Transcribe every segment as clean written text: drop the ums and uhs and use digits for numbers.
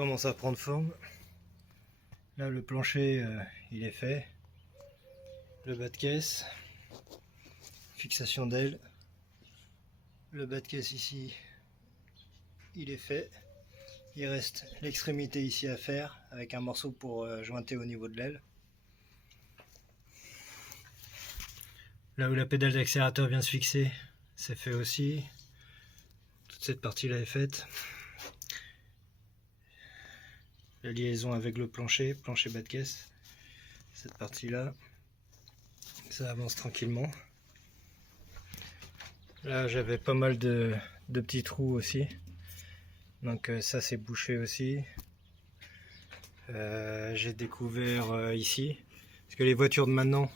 commence à prendre forme. Là le plancher il est fait, le bas de caisse, fixation d'aile, le bas de caisse ici il est fait. Il reste l'extrémité ici à faire avec un morceau pour jointer au niveau de l'aile. Là où la pédale d'accélérateur vient se fixer, c'est fait aussi. Toute cette partie là est faite. La liaison avec le plancher bas de caisse, cette partie là, ça avance tranquillement. Là j'avais pas mal de petits trous aussi, donc ça c'est bouché aussi. J'ai découvert ici, parce que les voitures de maintenant,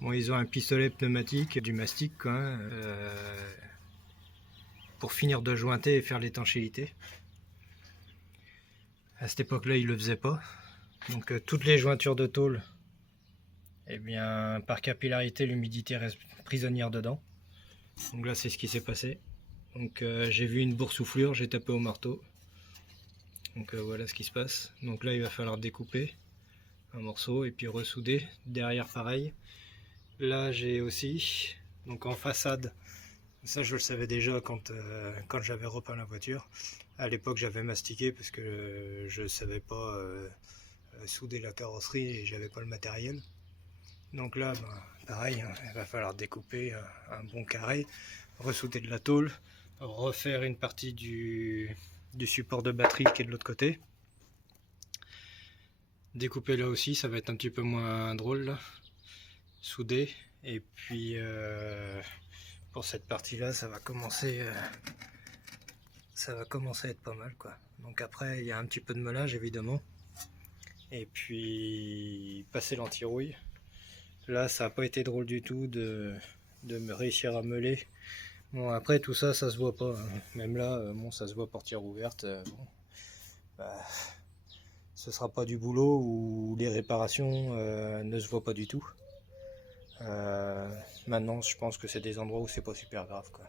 bon, ils ont un pistolet pneumatique, du mastic quoi, pour finir de jointer et faire l'étanchéité. À cette époque-là, ils le faisaient pas. Donc toutes les jointures de tôle, eh bien, par capillarité, l'humidité reste prisonnière dedans. Donc là, c'est ce qui s'est passé. Donc j'ai vu une boursouflure, j'ai tapé au marteau. Donc voilà ce qui se passe. Donc là, il va falloir découper un morceau et puis ressouder. Derrière, pareil. Là, j'ai aussi, donc en façade, ça je le savais déjà quand j'avais repeint la voiture. À l'époque, j'avais mastiqué parce que je savais pas souder la carrosserie et j'avais pas le matériel. Donc là, pareil, hein, il va falloir découper un bon carré, ressouder de la tôle, refaire une partie du support de batterie qui est de l'autre côté. Découper là aussi, ça va être un petit peu moins drôle là. Souder, et puis pour cette partie là, ça va commencer à être pas mal quoi. Donc après, il y a un petit peu de meulage évidemment. Et puis passer l'anti-rouille. Là, ça n'a pas été drôle du tout de me réussir à meuler. Bon, après tout ça, ça se voit pas. Hein. Même là, bon, ça se voit portière ouverte. Bon, ce sera pas du boulot où les réparations ne se voient pas du tout. Maintenant, je pense que c'est des endroits où c'est pas super grave, quoi.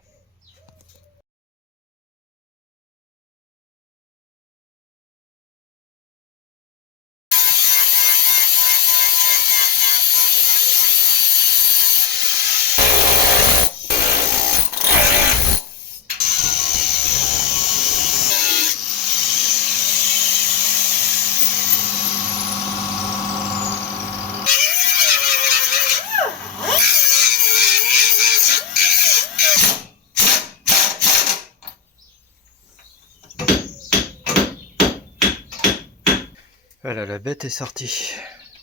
Voilà, la bête est sortie.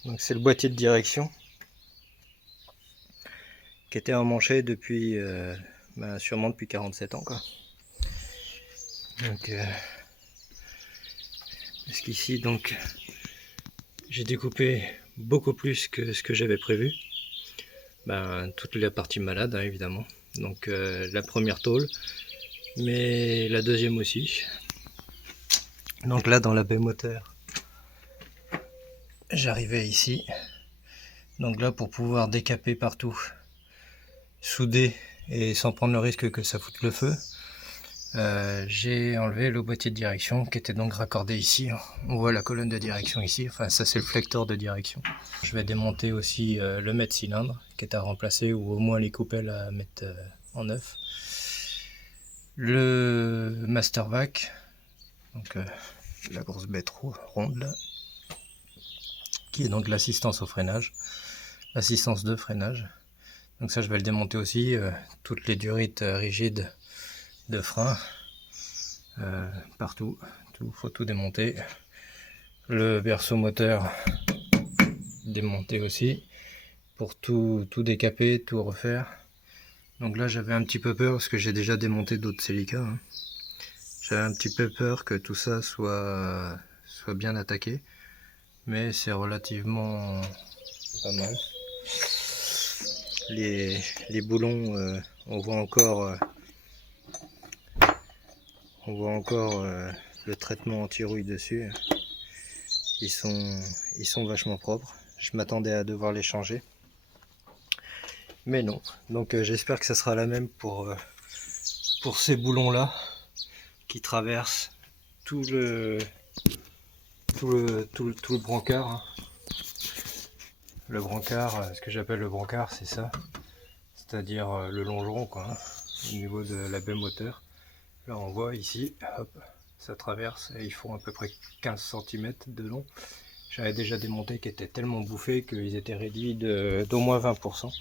Donc c'est le boîtier de direction qui était emmanché depuis sûrement depuis 47 ans quoi. Donc parce qu'ici donc j'ai découpé beaucoup plus que ce que j'avais prévu. Toute la partie malade hein, évidemment. Donc la première tôle, mais la deuxième aussi. Donc là dans la baie moteur, j'arrivais ici, donc là pour pouvoir décaper partout, souder et sans prendre le risque que ça foute le feu, j'ai enlevé le boîtier de direction qui était donc raccordé ici. On voit la colonne de direction ici, enfin ça c'est le flecteur de direction. Je vais démonter aussi le mètre cylindre qui est à remplacer ou au moins les coupelles à mettre en neuf. Le master vac, donc la grosse bête ronde là, qui est donc l'assistance au freinage, l'assistance de freinage. Donc ça je vais le démonter aussi, toutes les durites rigides de frein, partout, faut tout démonter. Le berceau moteur démonter aussi, pour tout décaper, tout refaire. Donc là j'avais un petit peu peur parce que j'ai déjà démonté d'autres Celica. Hein. J'avais un petit peu peur que tout ça soit bien attaqué, mais c'est relativement pas mal. Les boulons, on voit encore le traitement anti-rouille dessus. Ils sont vachement propres. Je m'attendais à devoir les changer, mais non. Donc j'espère que ça sera la même pour ces boulons là qui traversent tout le tout le brancard, hein. Le brancard, ce que j'appelle le brancard, c'est ça, c'est-à-dire le longeron, quoi, hein, au niveau de la baie moteur. Là on voit ici, hop, ça traverse et ils font à peu près 15 cm de long. J'avais déjà des montées qui étaient tellement bouffées qu'ils étaient réduits d'au moins 20%.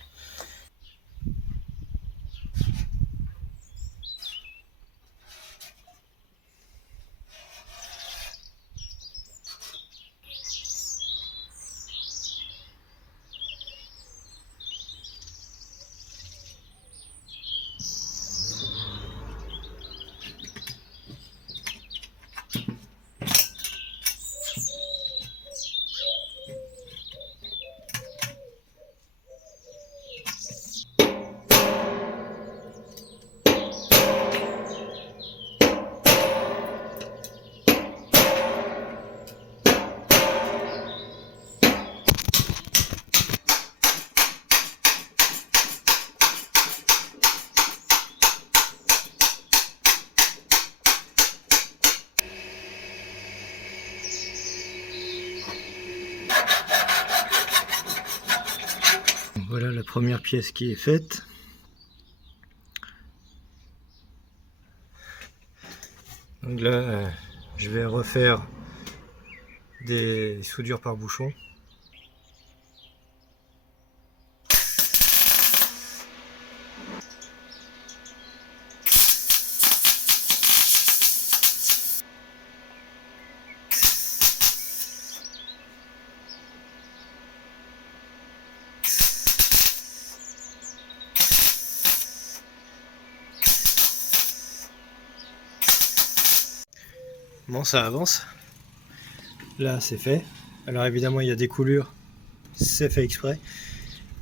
Voilà la première pièce qui est faite. Donc là, je vais refaire des soudures par bouchon. Bon, ça avance. Là, c'est fait. Alors évidemment, il y a des coulures. C'est fait exprès.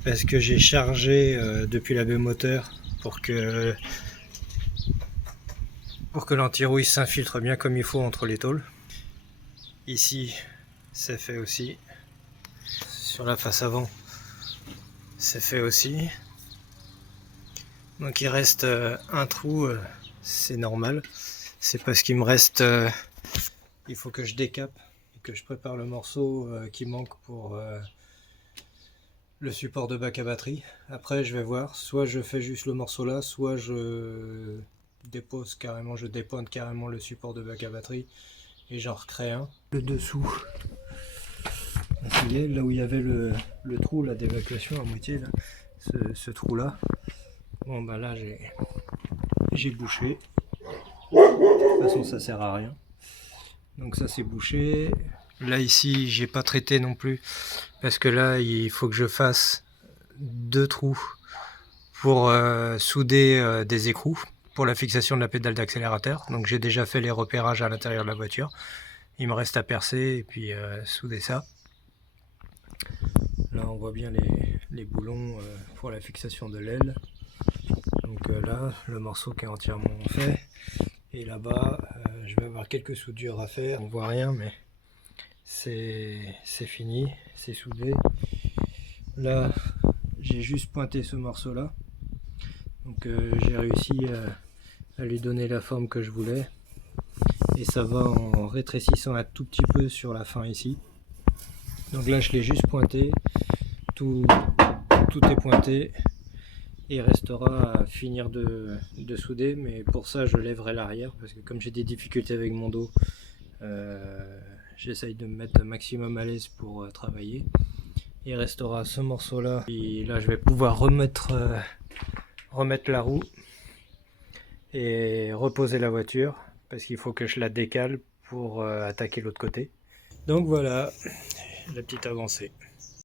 Parce que j'ai chargé depuis la baie moteur pour que l'anti-rouille s'infiltre bien comme il faut entre les tôles. Ici, c'est fait aussi. Sur la face avant, c'est fait aussi. Donc il reste un trou, c'est normal. C'est parce qu'il me reste... il faut que je décape et que je prépare le morceau qui manque pour le support de bac à batterie. Après je vais voir, soit je fais juste le morceau là, soit je dépose carrément, je dépointe carrément le support de bac à batterie et j'en recrée un. Le dessous, là où il y avait le trou là d'évacuation à moitié, là, ce trou là, bon bah là j'ai bouché. De toute façon ça sert à rien. Donc ça c'est bouché. Là ici j'ai pas traité non plus parce que là il faut que je fasse 2 trous pour souder des écrous pour la fixation de la pédale d'accélérateur. Donc j'ai déjà fait les repérages à l'intérieur de la voiture. Il me reste à percer et puis souder ça. Là on voit bien les boulons pour la fixation de l'aile. Donc là le morceau qui est entièrement fait. Et là-bas, je vais avoir quelques soudures à faire. On voit rien, mais c'est fini, c'est soudé. Là, j'ai juste pointé ce morceau-là. Donc j'ai réussi à lui donner la forme que je voulais. Et ça va en rétrécissant un tout petit peu sur la fin ici. Donc là, je l'ai juste pointé. Tout est pointé. Il restera à finir de souder, mais pour ça je lèverai l'arrière parce que comme j'ai des difficultés avec mon dos, j'essaye de me mettre un maximum à l'aise pour travailler. Il restera ce morceau là, et là je vais pouvoir remettre la roue et reposer la voiture parce qu'il faut que je la décale pour attaquer l'autre côté. Donc voilà la petite avancée.